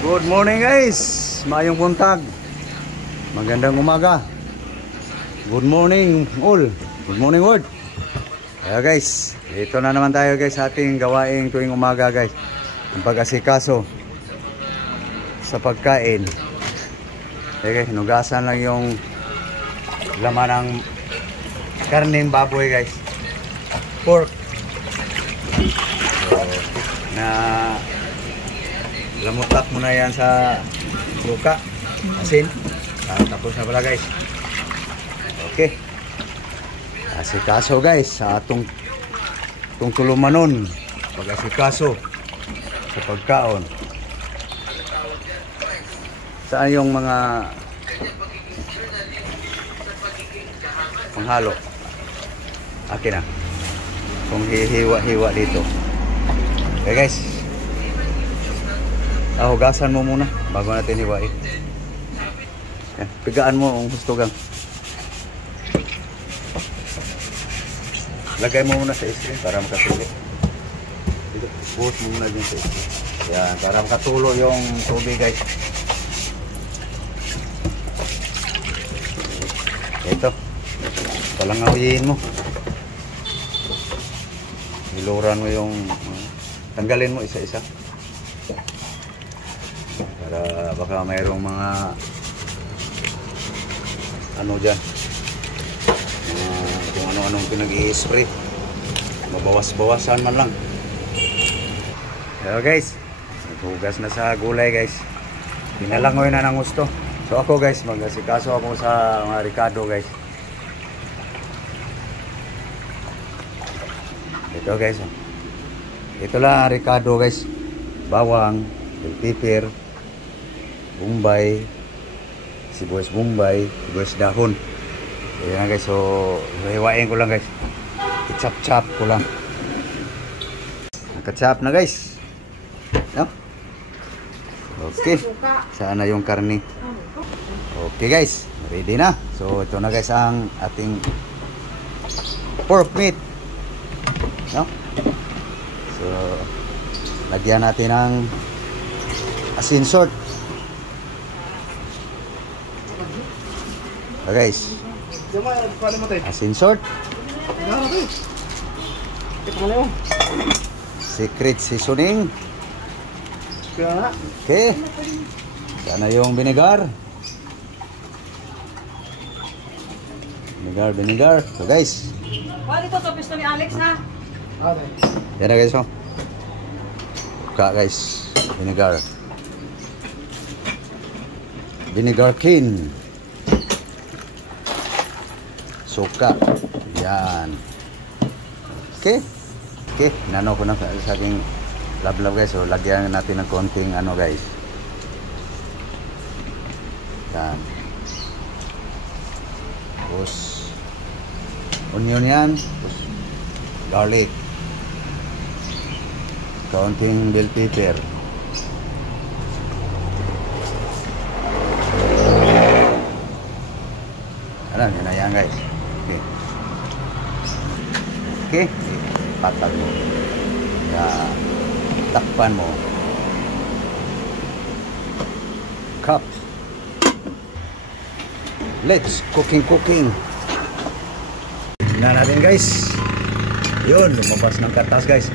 Good morning guys, mayong buntag, magandang umaga. Good morning all, good morning world. Kaya guys, ito na naman tayo guys sa ating gawaing tuwing umaga guys. Ang pag-asikaso sa pagkain. Okay, hinugasan lang yung laman ng karneng baboy guys. Pork. So, na lamutak mo na yan sa luka, asin. Tapos na pala guys. Okay. Asikaso guys sa atong tulumanon. Pag-asikaso sa pagkaon. Saan yung mga panghalo? Akin na. Kung hiwa-hiwa dito. Okay guys. Hugasan mo muna bago natin hiwain. Yan, pigaan mo ang gusto gang. Lagay mo muna sa istri para makatulo. Dito, buhos mo muna dyan sa istri. Yan, para makatulo yung tubig guys. Ito. Palangawiin mo. Hiluran mo yung tanggalin mo isa-isa. Para baka mayroong mga ano dyan, kung ano-anong pinag-i-spray, mabawas-bawasan man lang. Hello guys, naghugas na sa gulay guys, pinalangoy na ng gusto. So ako guys, mag-asikaso ako sa mga ricado guys. Ito guys, ito lang ricado guys, bawang, bell pepper, Bombay, sibuyas Bombay, sibuyas dahon. Ayan guys, so hiwain ko lang guys. I-chop-chop ko lang. Naka-chop na guys. No? Okay. Saan na yung karne? Okay guys, ready na. So ito na guys ang ating pork meat. No? So lagyan natin ng asin salt. Guys, asin salt, secret seasoning. Okay, sana yung vinegar. Vinegar. So guys, ito sa pisto ni Alex na. Yan na guys, oh. Buka guys, vinegar king. Suka. Yan. Okay. Nano ko na sa aking lablab guys. So lagyan natin ng konting ano guys. Yan. Tapos onion yan. Tapos garlic. Konting bell pepper. Ano, yun na yan guys. Okay, patag mo. Yan. Takpan mo. Cup. Let's cooking. Tingnan natin guys. Yun, lumabas ng katas guys.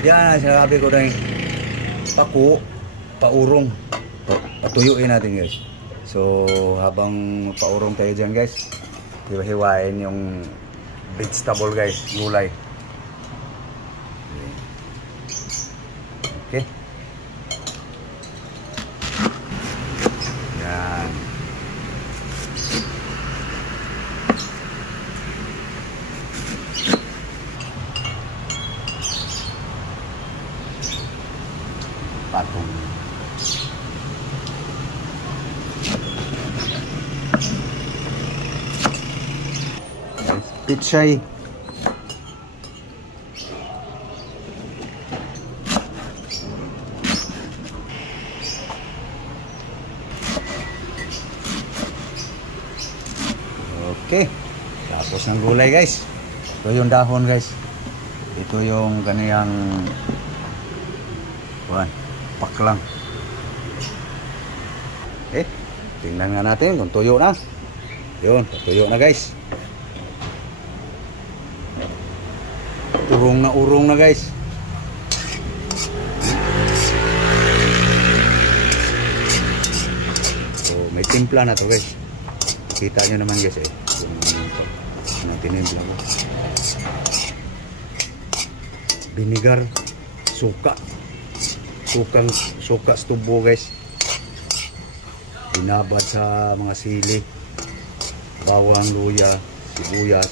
Yan, sinabi ko na yung paurong. Patuyuin natin guys. So, habang paurong tayo dyan guys, hiwa-hiwain yung vegetable guys, gulay. Okay. Yan. Patong. Pichay. Okay. Tapos ng gulay guys. Ito yung dahon guys. Ito yung kaniyang paklang. Okay. Tingnan nga natin kung tuyo na. Yun, tuyo na guys. Urong na guys. So, may timpla na to guys. Kita nyo naman guys yung tinimpla ko. Vinegar, suka. Suka stubo guys. Binabad sa mga sili, bawang, luya, sibuyas.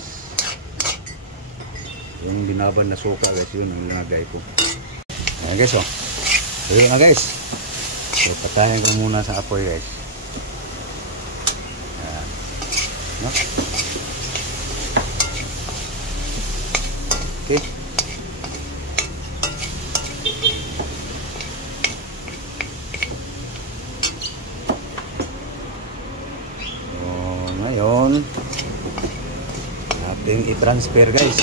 Yung binabad na suka guys, yun ang nilagay ko. Ayan guys, oh. Tuyo na guys. So patayin ko muna sa apoy guys. Ayan. No? Okay. Ngayon natin i-transfer guys.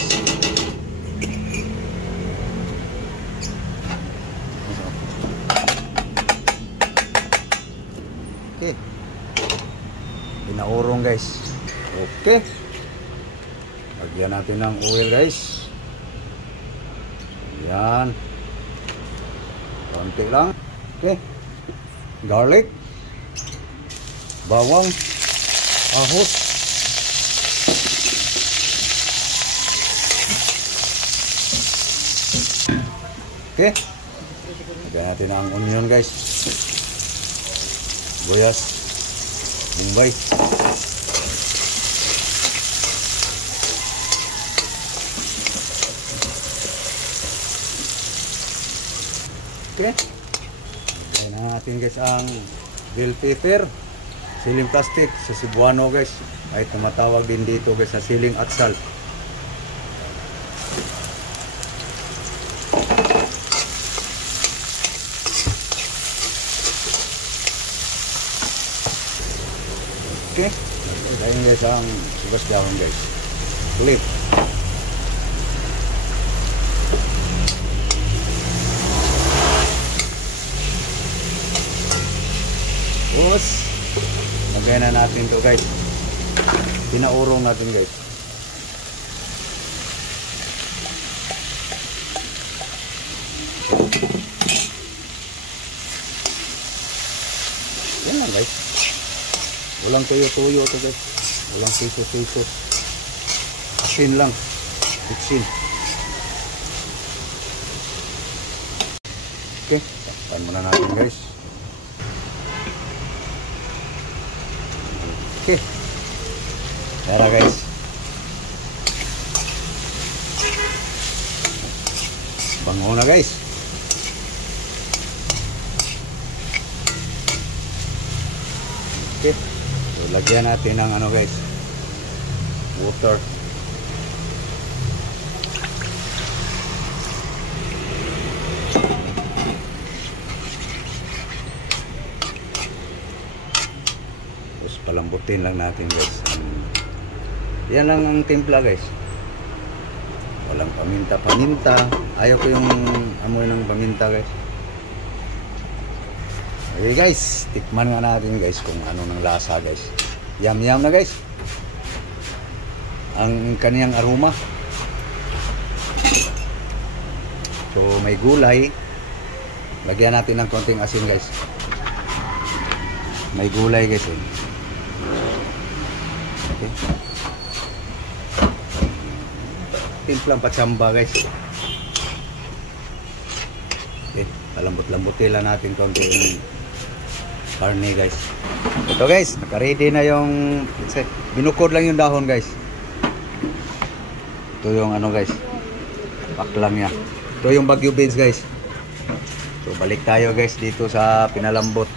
Okay, pinaurong guys. Okay, lagyan natin ng oil guys. Yan, konti lang. Okay, garlic, bawang, ahos. Okay. Lagyan natin ang onion guys. Boyas. Bombay. Okay. Lagyan natin guys ang bell pepper. Siling plastic sa Cebuano guys, ay tumatawag din dito guys sa siling atsal. Okay, ayun guys ang subas dahon guys. Clip. Tapos lagyan na natin to guys. Pinaurong natin guys. Yan lang guys. Walang tuyo-tuyo to guys. Walang piso-piso. Asin lang. Asin. Okay. Takpan muna natin guys. Okay. Tara guys. Bango na guys. Okay. So, lagyan natin ng ano guys. Water. Palambutin lang natin guys. Yan lang ang timpla guys. Walang paminta. Ayaw ko yung amoy ng paminta guys. Okay guys, tikman nga natin guys kung ano ng lasa guys. Yum na guys. Ang kaniyang aroma. So may gulay. Lagyan natin ng konting asin guys. May gulay guys eh. Okay. Timplang patsamba guys. Okay, palambot-lambutin lang natin konti yung karne guys. Ito guys, naka-ready na yung binukod lang yung dahon guys. Ito yung ano guys, paklang niya. Ito yung Baguio beans guys. So balik tayo guys dito sa pinalambot.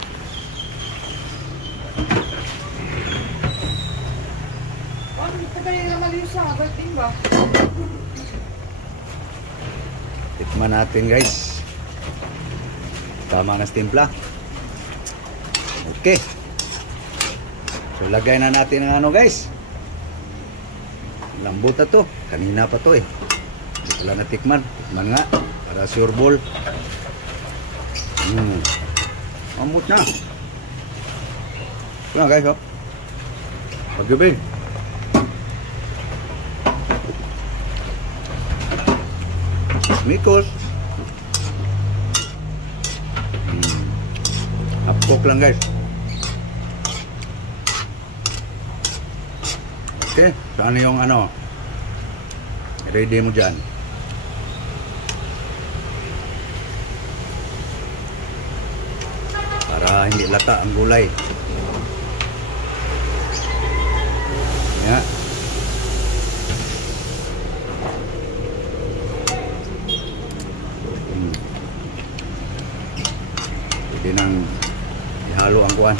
Tikman natin guys. Tama na timpla. Okay. So lagay na natin ang ano guys. Lambot na to. Kanina pa to eh. Hindi ko lang natikman. Tikman nga. Para sure ball. Lambot na. Ano guys, oh. Pag-gabi. Mikos. Half-cook lang guys. Okay, saan yung ano? Ready mo dyan. Para hindi lata ang gulay. Yeah. Pwede nang ihalo ang kuwan.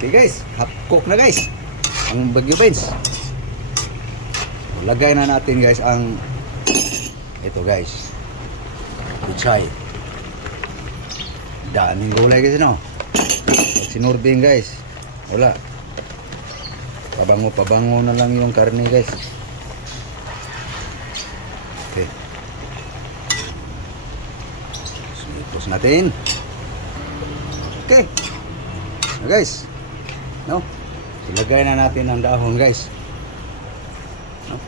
Okay guys, half cook na guys ang Baguio beans. Lagay na natin guys ang ito guys, pichay. Daming gulay kasi no. Pag sinurbing guys, wala, pabango na lang yung karne guys. Okay, ipos natin. Okay guys, no, ilagay na natin ang dahon guys. No?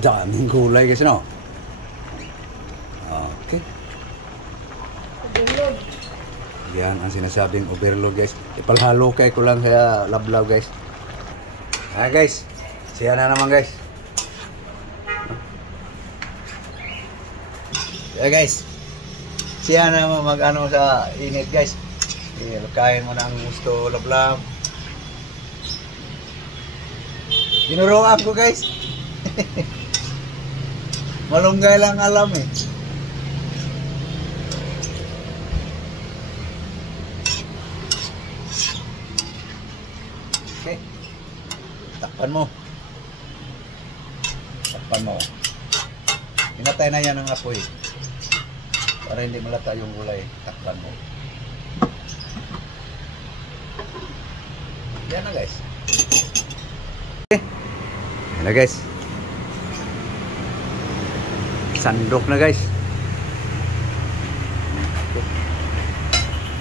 Daming gulay kasi no. Okay, yan ang sinasabing overload guys. Ipalhalukay ko lang kaya lablaw guys. Guys, siya na naman guys. Guys, siya na naman mag-ano sa init guys. Kain mo ng gusto lablab. Tinuruan ko guys. Malunggay lang alam eh. Okay, takpan mo. Pinatay na yan ang apoy para hindi malata yung gulay. Takpan mo. Yan na guys. Okay, yan na guys. Sandok na guys.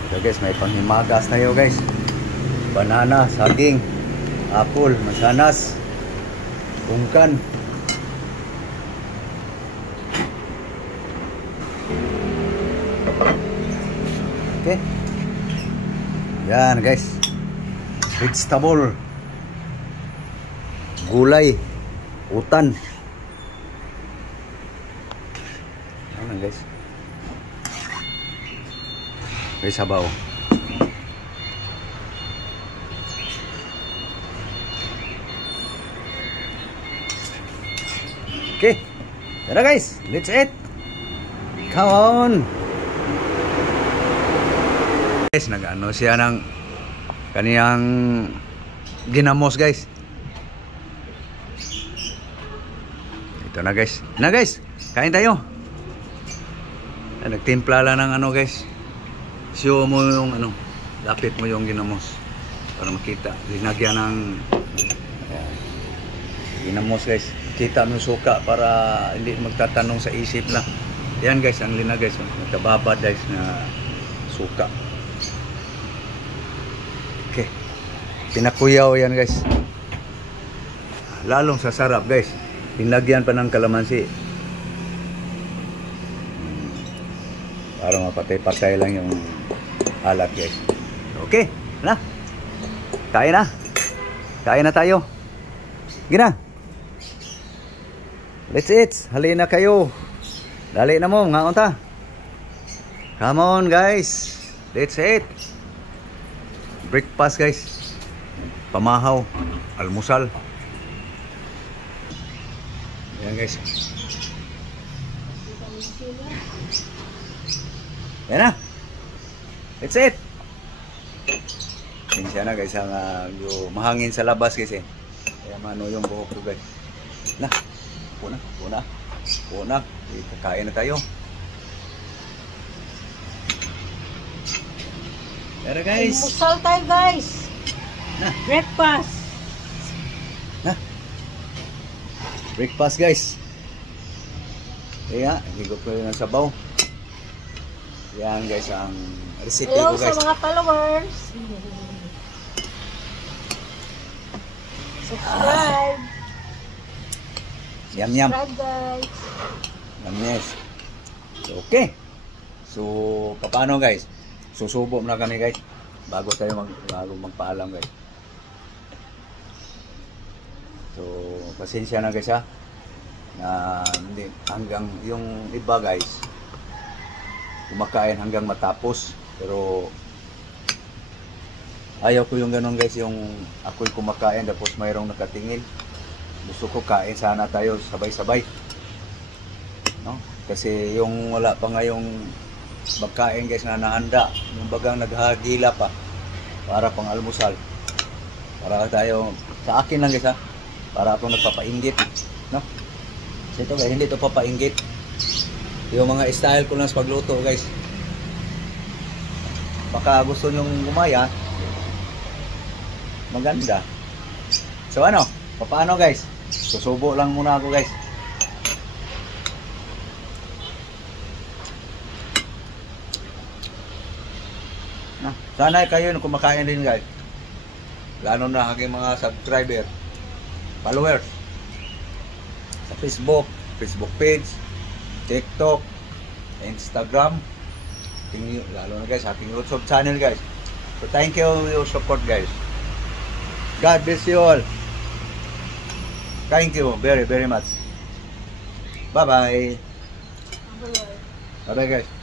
Ito guys, may panghimagas na yun guys. Banana, saging, apple, mansanas, bungkan. Okay. Yan guys. Vegetable. Gulay. Utan. Ano guys? May sabaw. Okay. Tara guys, let's eat. Come on. Guys, nag-ano siya ng kaniyang ginamos guys. Ito na guys. Na guys, kain tayo. Nagtimpla lang ng ano guys. Show mo yung ano, lapit mo yung ginamos para makita. Linagyan ng ginamos guys. Kita mo suka para hindi magtatanong sa isip lang. Yan guys, ang lina guys, nagkababad guys na suka. Okay, pinakuyaw yan guys. Lalong sasarap guys. Pinagyan pa ng kalamansi para mapatay-patay lang yung alat guys. Okay, na. Kain na. Kain na tayo. Gina. Let's eat. Halina kayo. Dali na mo, nga unta. Come on guys. Let's eat. Breakfast guys. Pamahaw. Almusal. Yan guys. Yan na. Let's eat. Sinsya na guys ang mahangin sa labas guys eh. Kaya mano yung buhok ko guys. Na. Una. Kakain na tayo. Tara guys. Almusal tayo guys. Na. Breakfast. Na. Breakfast guys. Kaya, higot ko yun ang sabaw. Yan guys ang recipe Hello ko guys. sa mga followers. Subscribe. Yum yum. Subscribe guys. Yes. So, okay. So, paano guys? Susubo na kami guys. Bago magpaalam guys. So, pasensya na guys ha. Na hindi hanggang yung iba guys kumakain hanggang matapos, pero ayaw ko yung ganun guys, yung ako'y kumakain tapos mayroong nakatingin. Gusto ko kain sana tayo sabay-sabay, no? Kasi yung wala pa nga yung magkain guys na nahanda, yung bagang naghagila pa para pang almusal, para tayo, sa akin lang guys ha, para akong nagpapainggit, no? So ito guys, hindi ito papainggit. Yung mga style ko lang sa pagluto guys. Baka gusto nyong gumaya, maganda. So ano, paano guys? Susubo lang muna ako guys. Sana kayo kumakain din guys. Lalo na aking mga subscriber, followers sa Facebook page, TikTok, Instagram, lalo na guys aking YouTube channel guys. So thank you for your support guys. God bless you all. Thank you very much. Bye bye. Bye bye guys.